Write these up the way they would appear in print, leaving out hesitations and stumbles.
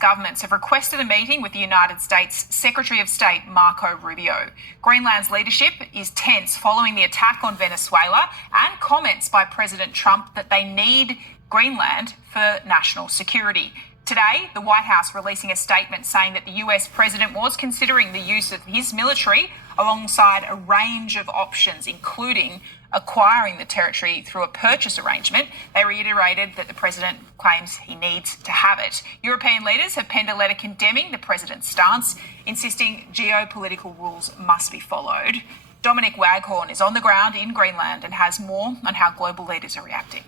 Governments have requested a meeting with the United States Secretary of State Marco Rubio. Greenland's leadership is tense following the attack on Venezuela and comments by President Trump that they need Greenland for national security. Today, the White House releasing a statement saying that the US president was considering the use of his military alongside a range of options, including acquiring the territory through a purchase arrangement. They reiterated that the president claims he needs to have it. European leaders have penned a letter condemning the president's stance, insisting geopolitical rules must be followed. Dominic Waghorn is on the ground in Greenland and has more on how global leaders are reacting.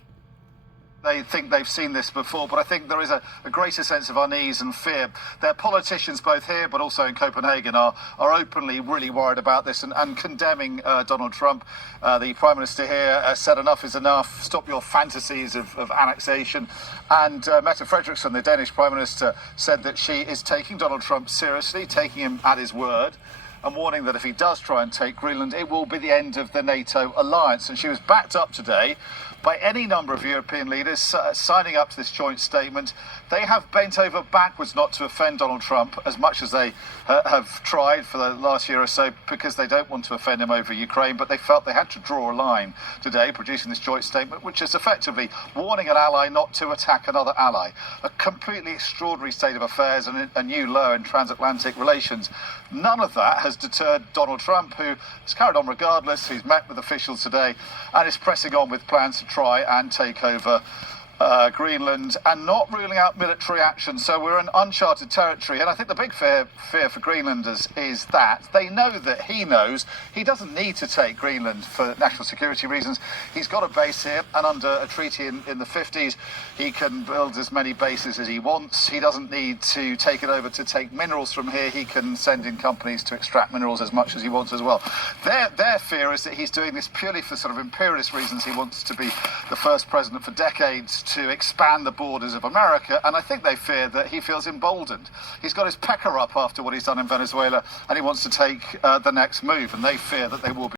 They think they've seen this before, but I think there is a greater sense of unease and fear. Their politicians, both here but also in Copenhagen, are openly really worried about this and condemning Donald Trump. The Prime Minister here said enough is enough, stop your fantasies of annexation. And Mette Frederiksen, the Danish Prime Minister, said that she is taking Donald Trump seriously, taking him at his word, and warning that if he does try and take Greenland, it will be the end of the NATO alliance. And she was backed up today by any number of European leaders signing up to this joint statement. They have bent over backwards not to offend Donald Trump as much as they have tried for the last year or so, because they don't want to offend him over Ukraine, but they felt they had to draw a line today, producing this joint statement, which is effectively warning an ally not to attack another ally. A completely extraordinary state of affairs and a new low in transatlantic relations. None of that has deterred Donald Trump, who has carried on regardless. He's met with officials today and is pressing on with plans to try and take over Greenland and not ruling out military action. So we're in uncharted territory, and I think the big fear for Greenlanders is that they know that he knows he doesn't need to take Greenland for national security reasons. He's got a base here, and under a treaty in the 50s, he can build as many bases as he wants. He doesn't need to take it over to take minerals from here. He can send in companies to extract minerals as much as he wants as well. Their fear is that he's doing this purely for sort of imperialist reasons. He wants to be the first president for decades to expand the borders of America, and I think they fear that he feels emboldened. He's got his pecker up after what he's done in Venezuela, and he wants to take the next move, and they fear that they will be